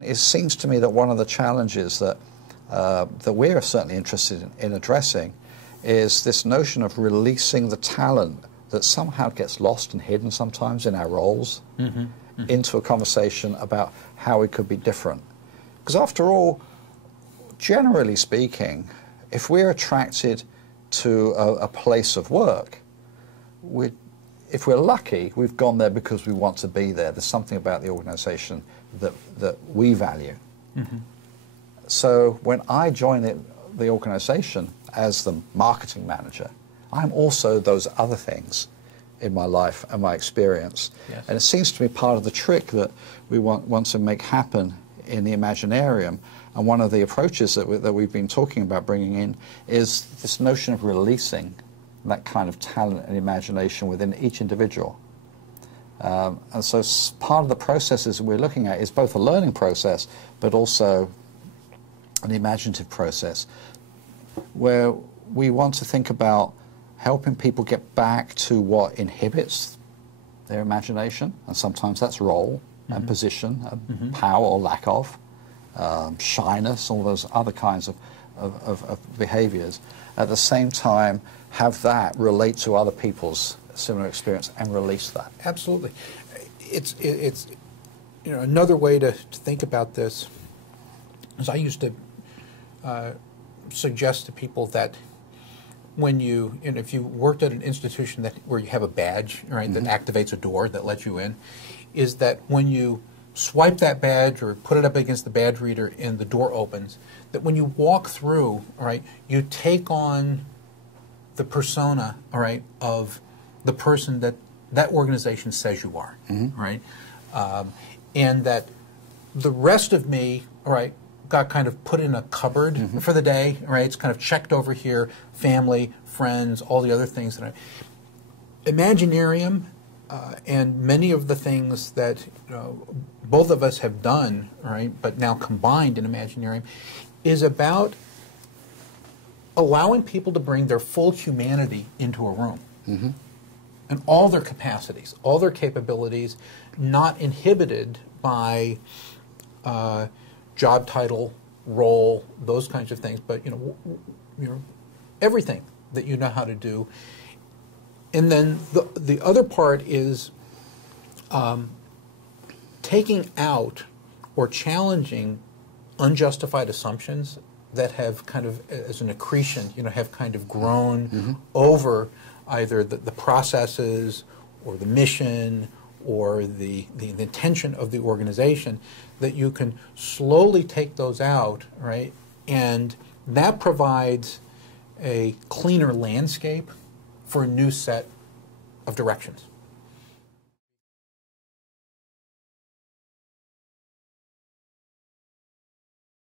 It seems to me that one of the challenges that we're certainly interested in addressing is this notion of releasing the talent that somehow gets lost and hidden sometimes in our roles into a conversation about how we could be different. Because after all, generally speaking, if we're attracted to a place of work, if we're lucky, we've gone there because we want to be there. There's something about the organization that we value. So when I join the organization as the marketing manager, I'm also those other things in my life and my experience. Yes. And it seems to me part of the trick that we want to make happen in the Imaginarium, and one of the approaches that we've been talking about bringing in is this notion of releasing that kind of talent and imagination within each individual. And so part of the processes we're looking at is both a learning process, but also an imaginative process, where we want to think about helping people get back to what inhibits their imagination, and sometimes that's role and position, and power or lack of, shyness, all those other kinds of behaviors. At the same time, have that relate to other people's similar experience and release that. Absolutely. It's another way to think about this is I used to suggest to people that when if you worked at an institution where you have a badge, right, that activates a door that lets you in, is that when you swipe that badge or put it up against the badge reader and the door opens, that when you walk through, all right, you take on the persona, all right, of the person that organization says you are, right, and that the rest of me, all right, got kind of put in a cupboard for the day, right? It's kind of checked over here, family, friends, all the other things that Imaginarium and many of the things that both of us have done, right, but now combined in Imaginarium, is about allowing people to bring their full humanity into a room. And all their capacities, all their capabilities, not inhibited by job title, role, those kinds of things, but everything that you know how to do. And then the other part is taking out or challenging unjustified assumptions that have kind of, as an accretion, have kind of grown over either the processes or the mission or the intention of the organization, that you can slowly take those out, right? And that provides a cleaner landscape for a new set of directions.